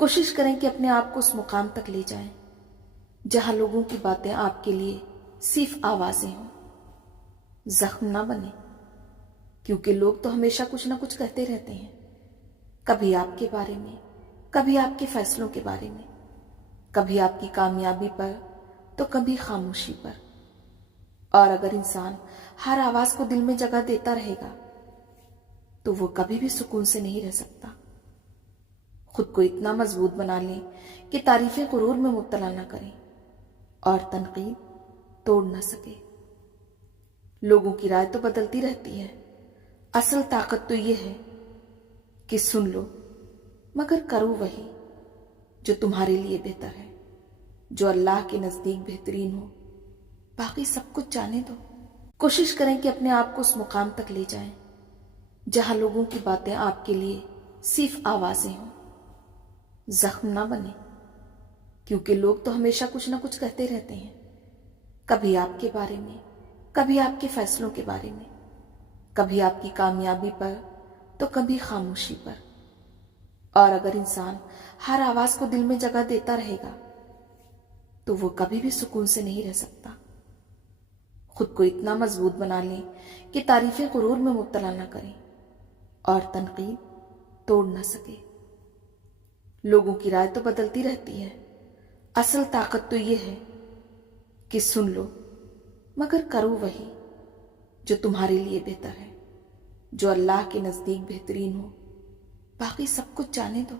कोशिश करें कि अपने आप को उस मुकाम तक ले जाएं जहां लोगों की बातें आपके लिए सिर्फ आवाजें हों, जख्म ना बने। क्योंकि लोग तो हमेशा कुछ ना कुछ कहते रहते हैं, कभी आपके बारे में, कभी आपके फैसलों के बारे में, कभी आपकी कामयाबी पर तो कभी खामोशी पर। और अगर इंसान हर आवाज को दिल में जगह देता रहेगा तो वो कभी भी सुकून से नहीं रह सकता। खुद को इतना मजबूत बना लें कि तारीफें गुरूर में मुब्तला न करें और तनकीद तोड़ न सके। लोगों की राय तो बदलती रहती है, असल ताकत तो ये है कि सुन लो मगर करो वही जो तुम्हारे लिए बेहतर है, जो अल्लाह के नजदीक बेहतरीन हो। बाकी सब कुछ जाने दो। कोशिश करें कि अपने आप को उस मुकाम तक ले जाएं जहां लोगों की बातें आपके लिए सिर्फ आवाजें हों, जख्म ना बने। क्योंकि लोग तो हमेशा कुछ ना कुछ कहते रहते हैं, कभी आपके बारे में, कभी आपके फैसलों के बारे में, कभी आपकी कामयाबी पर तो कभी खामोशी पर। और अगर इंसान हर आवाज को दिल में जगह देता रहेगा तो वो कभी भी सुकून से नहीं रह सकता। खुद को इतना मजबूत बना लें कि तारीफें गुरूर में मुब्तला न करें और तनकीद तोड़ न सके। लोगों की राय तो बदलती रहती है, असल ताकत तो ये है कि सुन लो मगर करो वही जो तुम्हारे लिए बेहतर है, जो अल्लाह के नजदीक बेहतरीन हो। बाकी सब कुछ जाने दो।